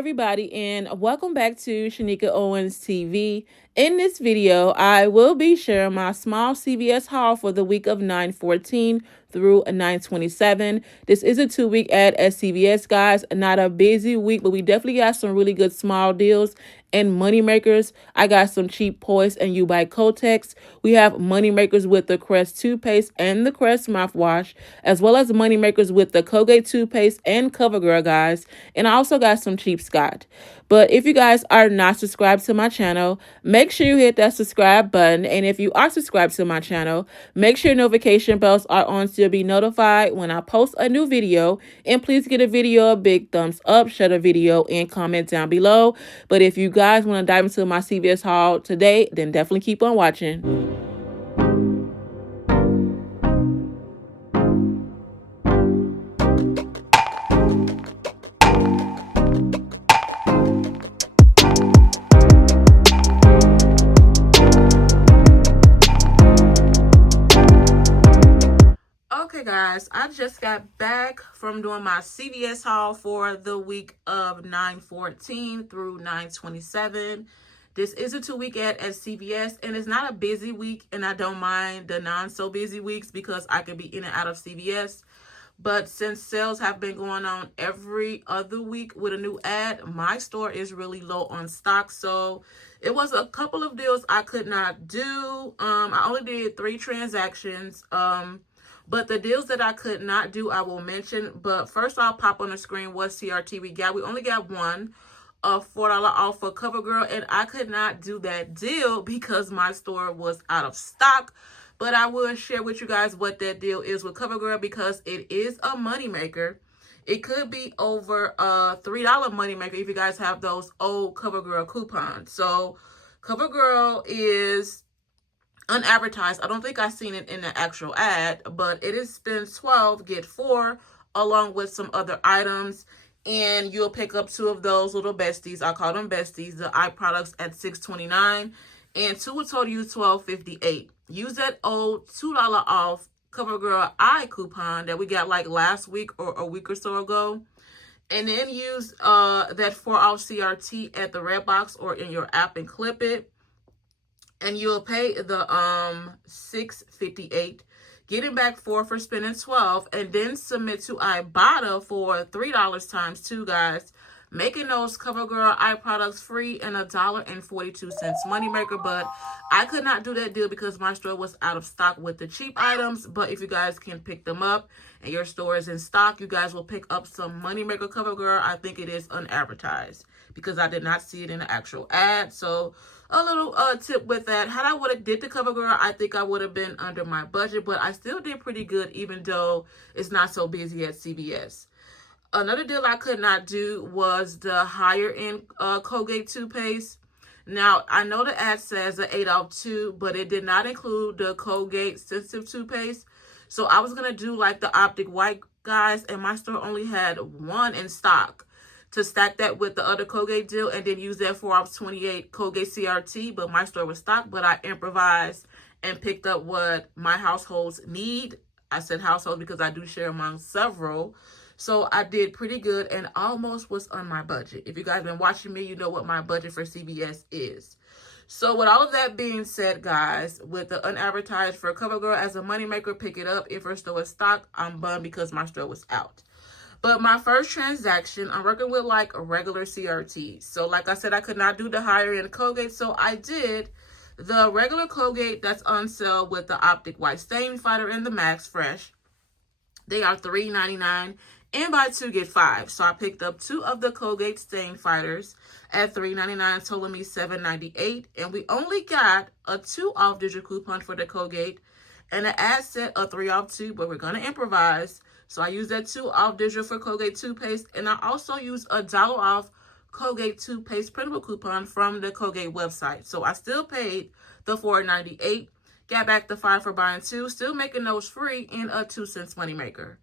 everybody, and welcome back to Shanika Owens TV. In this video, I will be sharing my small CVS haul for the week of 9/14 through 9/27. This is a 2-week ad at CVS, guys. Not a busy week, but we definitely got some really good small deals and money makers. I got some cheap Poise and you buy Kotex. We have money makers with the Crest toothpaste and the Crest mouthwash, as well as money makers with the Colgate toothpaste and Covergirl, guys. And I also got some cheap Scott. But if you guys are not subscribed to my channel, make sure you hit that subscribe button. And if you are subscribed to my channel, make sure notification bells are on so you'll be notified when I post a new video. And please give a video a big thumbs up, share the video, and comment down below. But if you guys want to dive into my CVS haul today, then definitely keep on watching. Okay guys, I just got back from doing my CVS haul for the week of 9/14 through 9/27. This is a 2-week ad at CVS, and it's not a busy week, and I don't mind the non-so busy weeks because I can be in and out of CVS. But since sales have been going on every other week with a new ad, my store is really low on stock. So it was a couple of deals I could not do. I only did 3 transactions. But the deals that I could not do, I will mention. But first I'll pop on the screen what CRT we got. We only got one, a $4 off for Covergirl. And I could not do that deal because my store was out of stock. But I will share with you guys what that deal is with Covergirl because it is a moneymaker. It could be over a $3 moneymaker if you guys have those old Covergirl coupons. So Covergirl is unadvertised. I don't think I've seen it in the actual ad, but it is spend 12, get 4, along with some other items. And you'll pick up 2 of those little besties. I call them besties, the eye products at $6.29. And 2 will total you $12.58. Use that old $2 off Covergirl eye coupon that we got like last week or a week or so ago. And then use that 4 off CRT at the red box or in your app and clip it. And you'll pay the $6.58, getting back 4 for spending 12, and then submit to Ibotta for $3 times 2, guys, making those Covergirl eye products free and $1.42 moneymaker. But I could not do that deal because my store was out of stock with the cheap items. But if you guys can pick them up and your store is in stock, you guys will pick up some moneymaker Covergirl. I think it is unadvertised because I did not see it in the actual ad. So a little tip with that. Had I would have did the Covergirl, I think I would have been under my budget, but I still did pretty good even though it's not so busy at CVS. Another deal I could not do was the higher end Colgate toothpaste. Now, I know the ad says an 8 off 2, but it did not include the Colgate sensitive toothpaste. So I was going to do like the Optic White, guys, and my store only had 1 in stock to stack that with the other Colgate deal and then use that 4 off 28 Colgate CRT, but my store was stocked, but I improvised and picked up what my households need. I said household because I do share among several. So I did pretty good and almost was on my budget. If you guys been watching me, you know what my budget for CVS is. So with all of that being said, guys, with the unadvertised for Covergirl as a moneymaker, pick it up. If her store is stocked, I'm bummed because my store was out. But my first transaction, I'm working with like a regular CRT. So like I said, I could not do the higher end Colgate. So I did the regular Colgate that's on sale with the Optic White Stain Fighter and the Max Fresh. They are $3.99 and buy 2 get 5. So I picked up 2 of the Colgate Stain Fighters at $3.99, totaling me $7.98. And we only got a 2 off digital coupon for the Colgate and an ad set a 3 off 2, but we're going to improvise. So I used that 2 off digital for Colgate toothpaste, and I also used a $1 off Colgate toothpaste printable coupon from the Colgate website. So I still paid the $4.98, got back the 5 for buying 2, still making those free in a 2-cent moneymaker.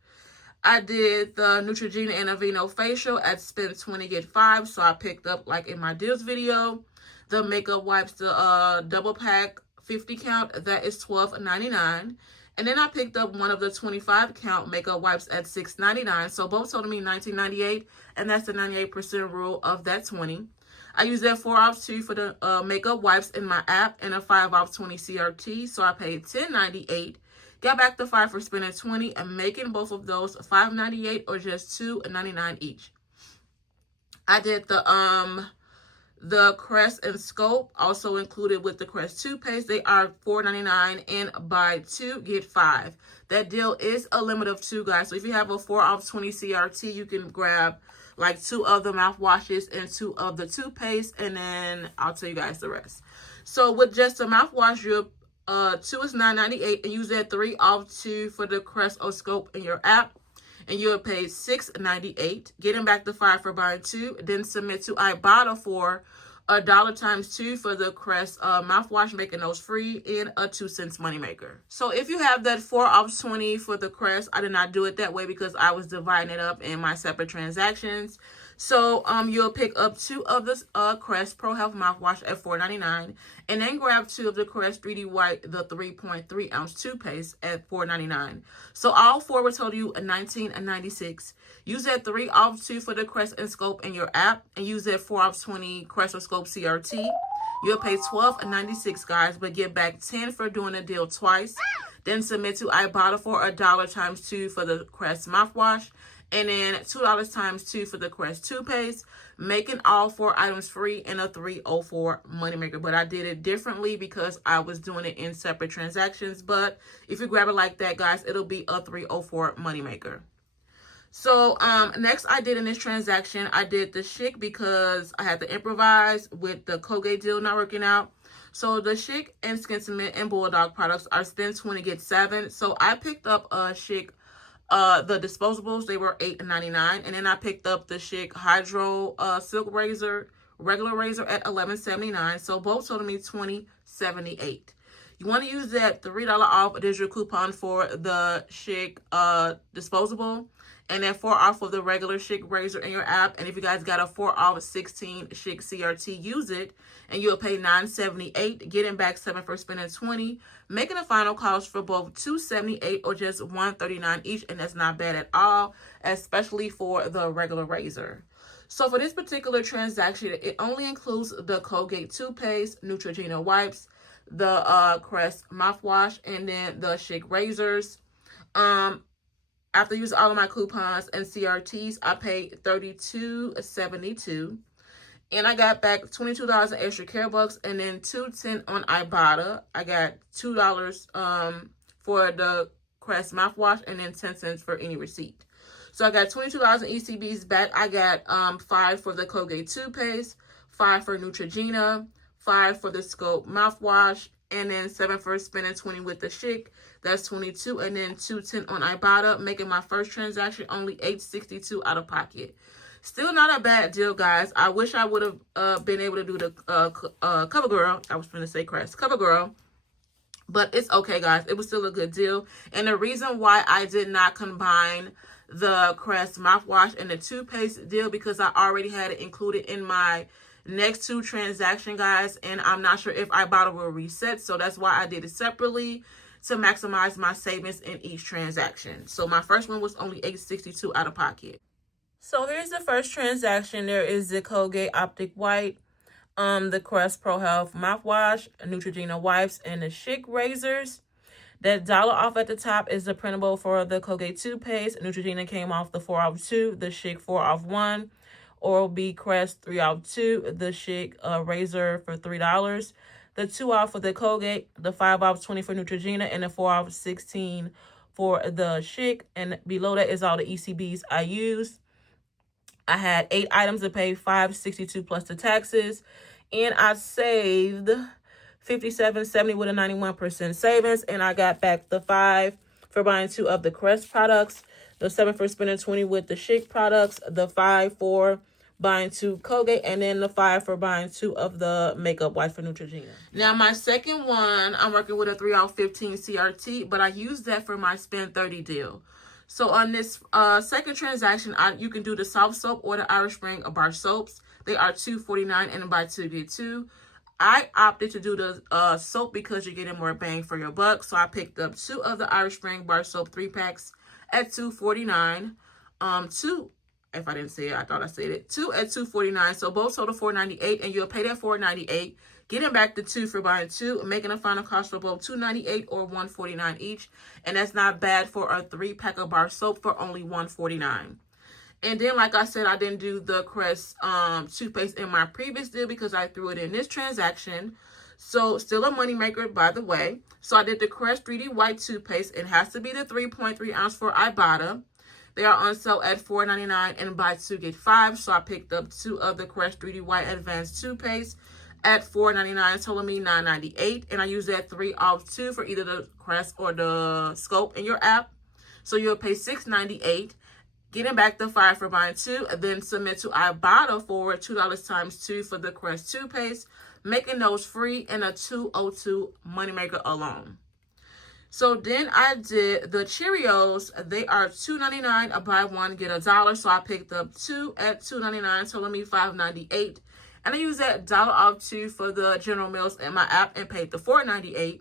I did the Neutrogena and Aveeno facial at spend 20 get 5, so I picked up, like in my deals video, the makeup wipes, the double pack 50 count, that is $12.99. And then I picked up one of the 25 count makeup wipes at $6.99. So both totaled me $19.98, and that's the 98% rule of that 20. I use that 4 off 2 for the makeup wipes in my app and a 5 off 20 CRT. So I paid $10.98. Got back the 5 for spending 20 and making both of those $5.98 or just $2.99 each. I did the Crest and Scope, also included with the Crest toothpaste. They are $4.99 and buy 2 get 5. That deal is a limit of 2, guys. So if you have a 4 off 20 CRT, you can grab like 2 of the mouthwashes and 2 of the toothpaste, and then I'll tell you guys the rest. So with just the mouthwash, you 2 is $9.98, and use that 3 off 2 for the Crest or Scope in your app, and you'll pay $6.98. Getting back the 5 for buying 2, then submit to Ibotta for $1 times 2 for the Crest mouthwash, making those free, and a 2 cents moneymaker. So if you have that 4 off 20 for the Crest, I did not do it that way because I was dividing it up in my separate transactions. So you'll pick up 2 of the Crest Pro Health mouthwash at $4.99, and then grab 2 of the Crest 3D White, the 3.3 ounce toothpaste at $4.99. So all 4 will total you $19.96. Use that 3 off 2 for the Crest and Scope in your app, and use that 4 off 20 Crest or Scope CRT. You'll pay $12.96, guys, but get back 10 for doing the deal twice. Then submit to Ibotta for $1 times 2 for the Crest mouthwash, and then $2 times 2 for the Crest toothpaste, making all 4 items free and a $3.04 moneymaker. But I did it differently because I was doing it in separate transactions. But if you grab it like that, guys, it'll be a $3.04 moneymaker. So next I did in this transaction, I did the Schick because I had to improvise with the Colgate deal not working out. So the Schick and Skin Cement and Bulldog products are spend 20 get 7. So I picked up a Schick the disposables. They were $8.99, and then I picked up the Schick Hydro Silk Razor, regular razor at $11.79. So both totaled me $20.78. You want to use that $3 off digital coupon for the Schick disposable, and then 4 off of the regular Schick razor in your app. And if you guys got a 4 off 16 Schick CRT, use it, and you'll pay $9.78, getting back 7 for spending 20, making a final cost for both $2.78 or just $1.39 each, and that's not bad at all, especially for the regular razor. So for this particular transaction, it only includes the Colgate toothpaste, Neutrogena wipes, the Crest mouthwash, and then the Schick razors. After using all of my coupons and CRTs, I paid $32.72. And I got back $22 in extra care bucks, and then $2.10 on Ibotta. I got $2 for the Crest mouthwash, and then 10 cents for any receipt. So I got $22 in ECBs back. I got $5 for the Colgate toothpaste, $5 for Neutrogena, $5 for the Scope mouthwash, and then 7 for spending 20 with the Schick. That's 22, and then $2.10 on Ibotta, making my first transaction only $8.62 out of pocket. Still not a bad deal, guys. I wish I would have been able to do the Covergirl. I was going to say Crest. Covergirl. But it's okay, guys. It was still a good deal. And the reason why I did not combine the Crest mouthwash and the toothpaste deal, because I already had it included in my next 2 transaction, guys. And I'm not sure if Ibotta will reset. So that's why I did it separately, to maximize my savings in each transaction. So my first one was only $8.62 out of pocket. So here's the first transaction. There is the Colgate Optic White, the Crest Pro Health mouthwash, Neutrogena wipes, and the Schick razors. That $1 off at the top is the printable for the Colgate toothpaste. Neutrogena came off the 4 off 2, the Schick 4 off 1, Oral-B Crest 3 off 2, the Schick razor for $3, the 2 off for the Colgate, the 5 off 20 for Neutrogena, and the 4 off 16 for the Schick. And below that is all the ECBs I used. I had 8 items to pay $5.62 plus the taxes, and I saved $57.70 with a 91% savings. And I got back the 5 for buying 2 of the Crest products, the 7 for spending 20 with the Schick products, the 5 for buying 2 Colgate, and then the 5 for buying 2 of the makeup wipes for Neutrogena. Now my second one, I'm working with a 3 off 15 CRT, but I used that for my spend 30 deal. So on this second transaction, you can do the soft soap or the Irish Spring bar soaps. They are $2.49 and buy 2 get 2. I opted to do the soap because you're getting more bang for your buck. So I picked up 2 of the Irish Spring bar soap 3-packs at $2.49. 2, if I didn't say it, I thought I said it. 2 at $2.49. So both total $4.98, and you'll pay that $4.98. Getting back the 2 for buying 2, making a final cost for both $2.98 or $1.49 each. And that's not bad for a 3-pack of bar soap for only $1.49. And then, like I said, I didn't do the Crest toothpaste in my previous deal because I threw it in this transaction. So, still a moneymaker, by the way. So, I did the Crest 3D White toothpaste. It has to be the 3.3 ounce for Ibotta. They are on sale at $4.99 and buy 2 get 5. So, I picked up 2 of the Crest 3D White Advanced toothpaste at $4.99, totaling me $9.98. And I use that 3 off 2 for either the Crest or the Scope in your app. So, you'll pay $6.98. Getting back the 5 for buying 2, then submit to Ibotta for $2 times 2 for the Crest toothpaste, making those free and a $2.02 moneymaker alone. So then I did the Cheerios. They are $2.99, a buy 1, get $1. So I picked up 2 at $2.99, totaling me $5.98. And I used that $1 off 2 for the General Mills in my app and paid the $4.98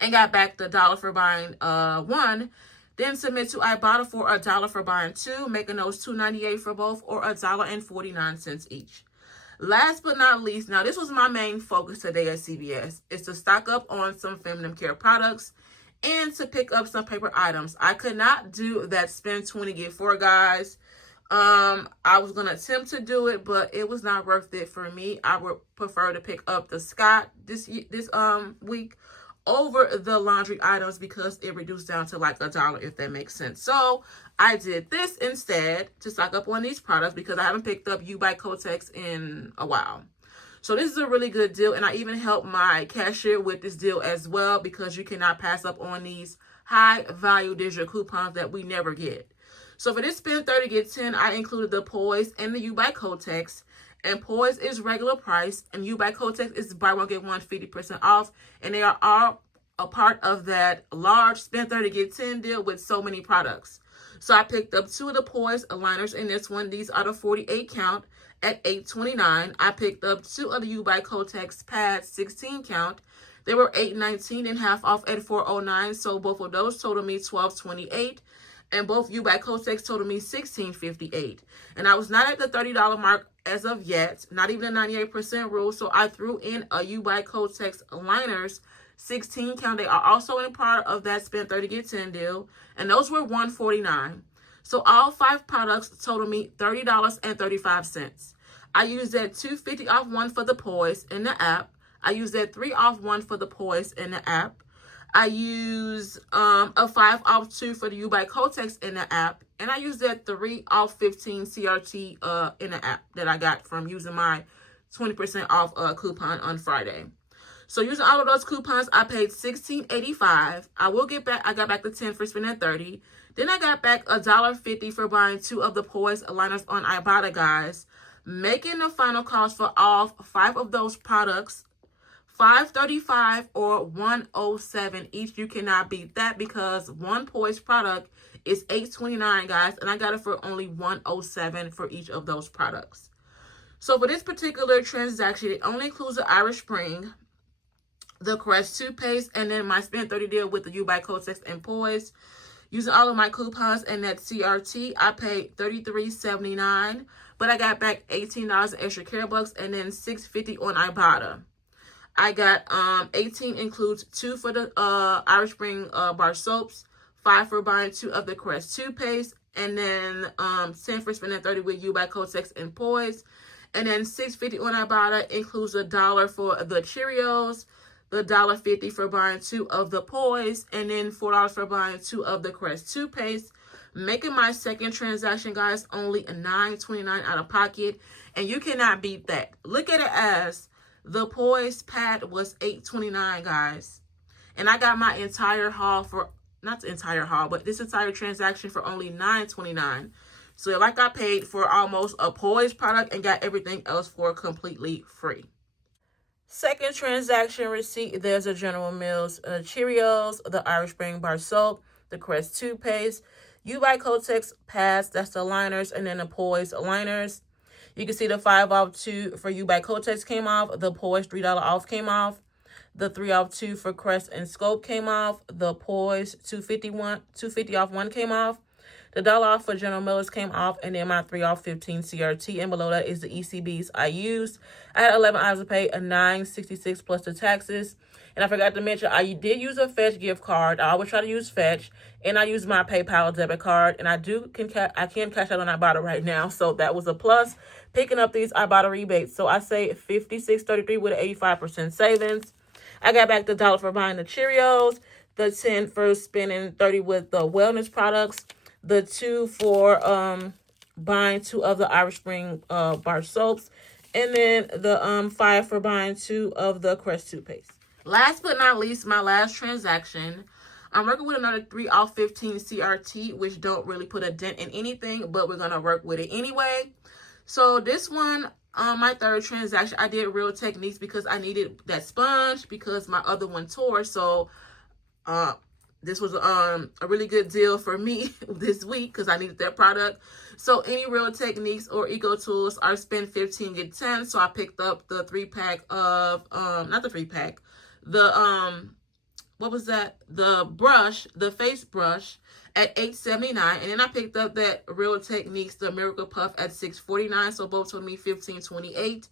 and got back the $1 for buying 1. Then submit to Ibotta for $1 for buying 2, making those $2.98 for both or $1.49 each. Last but not least, now this was my main focus today at CVS, is to stock up on some feminine care products and to pick up some paper items. I could not do that spend 20 get 4, guys. I was going to attempt to do it, but it was not worth it for me. I would prefer to pick up the Scott this week over the laundry items because it reduced down to like $1, if that makes sense. So I did this instead to stock up on these products because I haven't picked up by Kotex in a while. So this is a really good deal, and I even helped my cashier with this deal as well because you cannot pass up on these high value digital coupons that we never get. So for this spend 30 get 10, I included the Poise and the by Kotex. And Poise is regular price, and by Kotex is buy 1 get 1 50% off, and they are all a part of that large spend 30 get 10 deal with so many products. So I picked up 2 of the Poise aligners in this one. These are the 48 count at $8.29. I picked up 2 of the by Kotex pads 16 count. They were $8.19 and half off at $4.09. So both of those totaled me $12.28. And both by Kotex totaled me $16.58. And I was not at the $30 mark as of yet, not even the 98% rule. So I threw in a by Kotex aligners 16 count. They are also in part of that spend 30 get 10 deal. And those were $1.49. So all 5 products totaled me $30.35. I used that $2.50 off 1 for the Poise in the app. I used that 3 off 1 for the Poise in the app. I use a 5 off 2 for the by Kotex in the app. And I use that 3 off 15 CRT in the app that I got from using my 20% off coupon on Friday. So using all of those coupons, I paid $16.85. I got back the 10 for spending 30. Then I got back $1.50 for buying 2 of the Poise aligners on Ibotta, guys. Making the final cost for all 5 of those products $5.35 or $107 each. You cannot beat that because one Poise product is $8.29, guys, and I got it for only $107 for each of those products. So for this particular transaction, it only includes the Irish Spring, the Crest toothpaste, and then my spend 30 deal with the by Kotex and Poise. Using all of my coupons and that CRT, I paid $33.79, but I got back $18 in extra care bucks and then $6.50 on Ibotta. I got 18 includes 2 for the Irish Spring bar soaps, 5 for buying 2 of the Crest toothpaste, and then 10 for spending 30 with by Kotex and Poise, and then $6.50 on Ibotta includes $1 for the Cheerios, the $1.50 for buying 2 of the Poise, and then $4 for buying 2 of the Crest toothpaste, making my second transaction, guys, only $9.29 out of pocket, and you cannot beat that. Look at it as the Poise pad was $8.29, guys. And I got my entire haul for, not the entire haul, but this entire transaction for only $9.29. So like I paid for almost a Poise product and got everything else for completely free. Second transaction receipt, there's a General Mills Cheerios, the Irish Spring bar soap, the Crest toothpaste, by Kotex pads, that's the liners, and then the Poise liners. You can see the 5 off 2 for You by Kotex came off. The Poise $3 off came off. The 3 off 2 for Crest and Scope came off. The Poise 250 off 1 came off. The $1 off for General Mills came off, and then my 3 off 15 CRT, and below that is the ECBs I used. I had 11 items to pay, a $9.66 plus the taxes. And I forgot to mention, I did use a Fetch gift card. I always try to use Fetch, and I use my PayPal debit card, and I can cash out on Ibotta right now, so that was a plus. Picking up these Ibotta rebates, so I say $56.33 with an 85% savings. I got back the $1 for buying the Cheerios, the 10 for spending 30 with the wellness products, the 2 for buying 2 of the Irish Spring bar soaps, and then the 5 for buying 2 of the Crest toothpaste. Last but not least, my last transaction, I'm working with another 3 off 15 CRT, which don't really put a dent in anything, but we're going to work with it anyway. So this one, my third transaction, I did Real Techniques because I needed that sponge because my other one tore. So this was a really good deal for me this week because I needed that product. So any Real Techniques or Eco Tools are spend 15, get 10. So I picked up the 3-pack of, not the 3-pack, the, what was that? The brush, the face brush at $8.79. And then I picked up that Real Techniques, the Miracle Puff at $6.49. So both told me $15.28.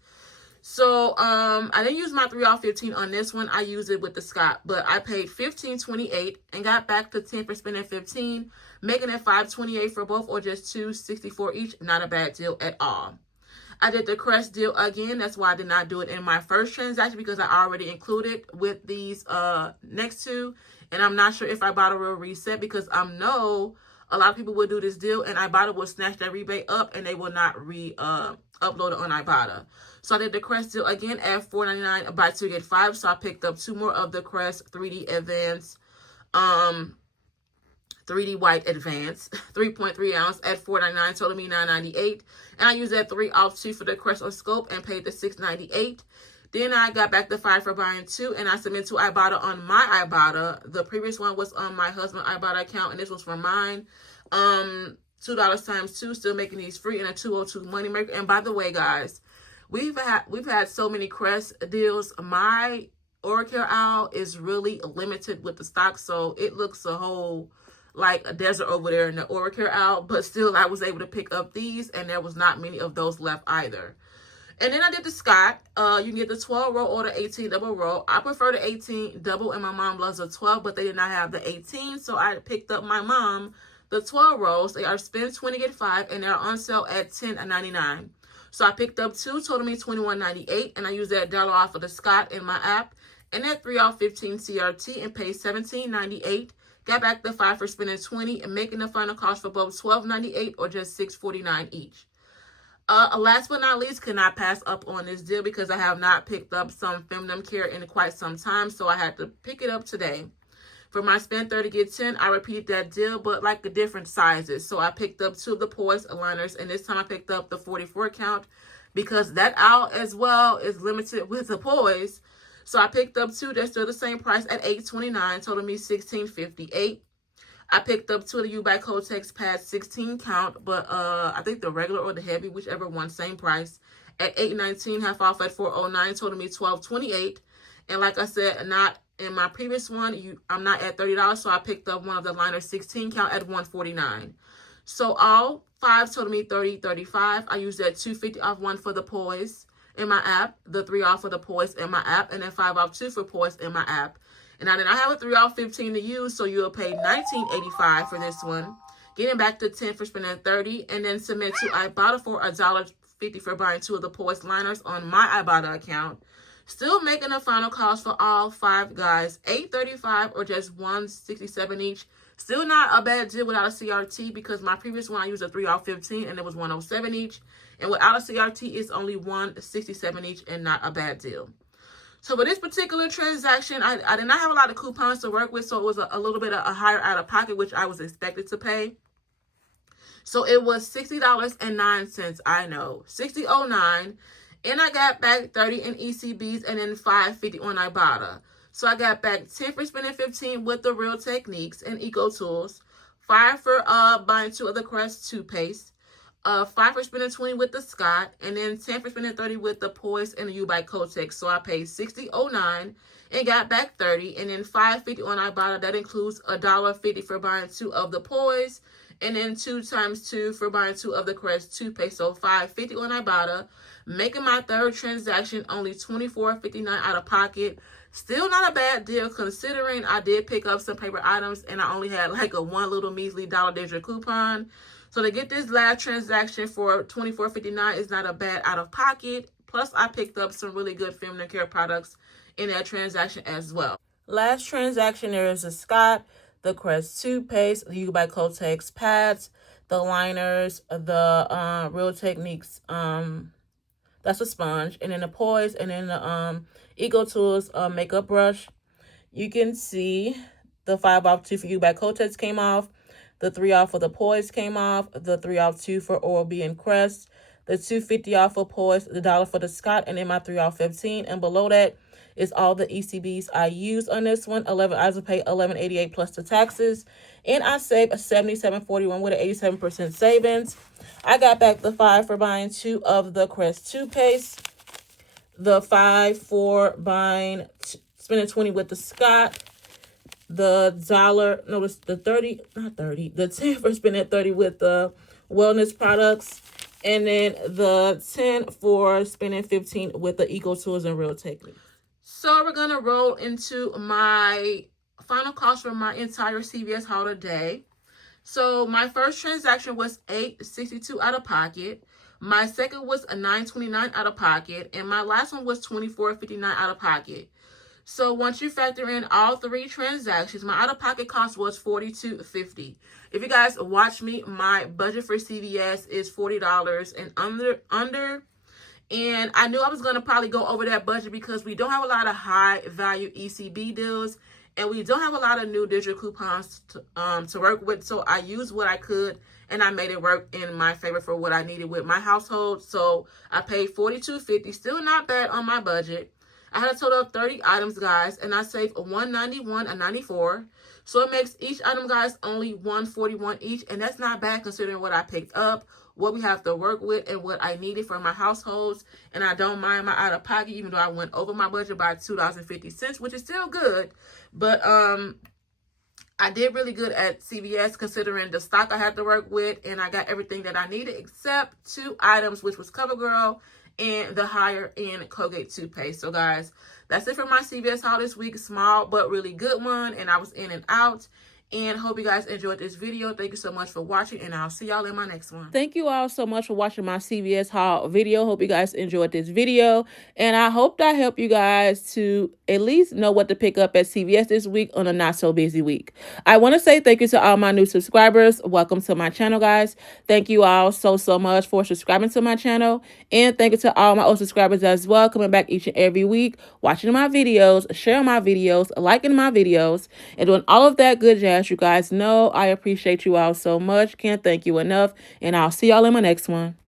So I didn't use my 3 off 15 on this one. I used it with the Scott, but I paid $15.28 and got back to 10 for spending 15, making it $5.28 for both, or just $2.64 each. Not a bad deal at all. I did the Crest deal again. That's why I did not do it in my first transaction because I already included with these next two. And I'm not sure if Ibotta will reset because I know a lot of people will do this deal and Ibotta will snatch that rebate up and they will not upload it on Ibotta. So I did the Crest deal again at $4.99 buy 2 get 5. So I picked up 2 more of the Crest 3D Advance 3D White Advance 3.3 ounce at $4.99, total me $9.98. And I used that 3 off 2 for the Crest or Scope and paid the $6.98. Then I got back the 5 for buying 2 and I submitted to Ibotta on my Ibotta. The previous one was on my husband's Ibotta account and this was for mine. $2 times 2, still making these free, and a 202 money maker. And by the way, guys, we've had so many Crest deals. My oral care aisle is really limited with the stock, so it looks a whole like a desert over there in the oral care aisle. But still, I was able to pick up these, and there was not many of those left either. And then I did the Scott. You can get the 12 roll or the 18 double roll. I prefer the 18 double, and my mom loves the 12, but they did not have the 18, so I picked up my mom the 12 rolls. They are spend 20 get 5, and they're on sale at $10.99. So I picked up 2, total me $21.98, and I used that $1 off of the Scott in my app, and that 3 off 15 CRT, and paid $17.98. Got back the 5 for spending 20, and making the final cost for both $12.98 or just $6.49 each. Last but not least, could not pass up on this deal because I have not picked up some feminine care in quite some time, so I had to pick it up today. For my spend 30 get 10, I repeated that deal, but like the different sizes. So I picked up 2 of the Poise aligners, and this time I picked up the 44 count because that aisle as well is limited with the Poise. So I picked up 2. They're still the same price at $8.29, total me $16.58. I picked up 2 of the You by Kotex pads 16 count, but I think the regular or the heavy, whichever one, same price, at $8.19, half off at $4.09, total me $12.28. And like I said, not in my previous one, I'm not at $30, so I picked up one of the liner 16 count at $149. So all 5 total me $30.35. I used that $2.50 off 1 for the Poise in my app, the 3 off for the Poise in my app, and then 5 off 2 for Poise in my app. And I did not have a 3 off 15 to use, so you'll pay $19.85 for this one. Getting back to 10 for spending 30, and then submit to Ibotta for $1.50 for buying 2 of the Poise liners on my Ibotta account. Still making a final cost for all 5 guys, $8.35 or just $1.67 each. Still not a bad deal without a CRT because my previous one I used a 3 off 15 and it was $1.07 each. And without a CRT, it's only $1.67 each and not a bad deal. So for this particular transaction, I did not have a lot of coupons to work with, so it was a little bit of a higher out of pocket, which I was expected to pay. So it was $60.09. I know, $60.09. And I got back 30 in ECBs and then $5.50 on Ibotta. So I got back 10 for spending 15 with the Real Techniques and Eco Tools, 5 for buying 2 of the Crest toothpaste, 5 for spending 20 with the Scott, and then 10 for spending 30 with the Poise and the U by Kotex. So I paid $60.09 and got back 30, and then $5.50 on Ibotta. That includes $1.50 for buying 2 of the Poise, and then 2 times 2 for buying 2 of the Crest toothpaste. So $5.50 on Ibotta. Making my third transaction, only $24.59 out of pocket. Still not a bad deal considering I did pick up some paper items and I only had like a one little measly dollar digit coupon. So to get this last transaction for $24.59 is not a bad out of pocket. Plus I picked up some really good feminine care products in that transaction as well. Last transaction, there is the Scott, the Crest toothpaste, the U by Kotex pads, the liners, the Real Techniques, that's a sponge, and then the Poise, and then the Eco Tools makeup brush. You can see the 5 off 2 for U by Kotex came off, the 3 off for the Poise came off, the 3 off 2 for Oral-B and Crest, the $2.50 off for Poise, the $1 for the Scott, and then my 3 off 15. And below that is all the ECBs I used on this one. I was paid $11.88 plus the taxes, and I saved $77.41 with an 87% savings. I got back the 5 for buying 2 of the Crest toothpaste, the 5 for buying spending 20 with the Scott, the the 10 for spending 30 with the wellness products, and then the 10 for spending 15 with the Eco Tools and Real Techniques. So we're going to roll into my final cost for my entire CVS haul today. So my first transaction was $8.62 out of pocket. My second was a $9.29 out of pocket. And my last one was $24.59 out of pocket. So once you factor in all 3 transactions, my out-of-pocket cost was $42.50. If you guys watch me, my budget for CVS is $40 and under. And I knew I was going to probably go over that budget because we don't have a lot of high-value ECB deals. And we don't have a lot of new digital coupons to work with. So I used what I could, and I made it work in my favor for what I needed with my household. So I paid $42.50. Still not bad on my budget. I had a total of 30 items, guys, and I saved $191.94. So it makes each item, guys, only $141 each, and that's not bad considering what I picked up, what we have to work with, and what I needed for my households. And I don't mind my out-of-pocket, even though I went over my budget by $2.50, which is still good. But I did really good at CVS considering the stock I had to work with, and I got everything that I needed except 2 items, which was Covergirl and the higher end Colgate toothpaste. So guys, that's it for my CVS haul this week. Small but really good one, and I was in and out. And hope you guys enjoyed this video. Thank you so much for watching, and I'll see y'all in my next one. Thank you all so much for watching my CVS haul video. Hope you guys enjoyed this video, and I hope that helped you guys to at least know what to pick up at CVS this week on a not so busy week. I want to say thank you to all my new subscribers. Welcome to my channel, guys. Thank you all so much for subscribing to my channel, and thank you to all my old subscribers as well, coming back each and every week, watching my videos, sharing my videos, liking my videos, and doing all of that good jazz. You guys know I appreciate you all so much. Can't thank you enough. And I'll see y'all in my next one.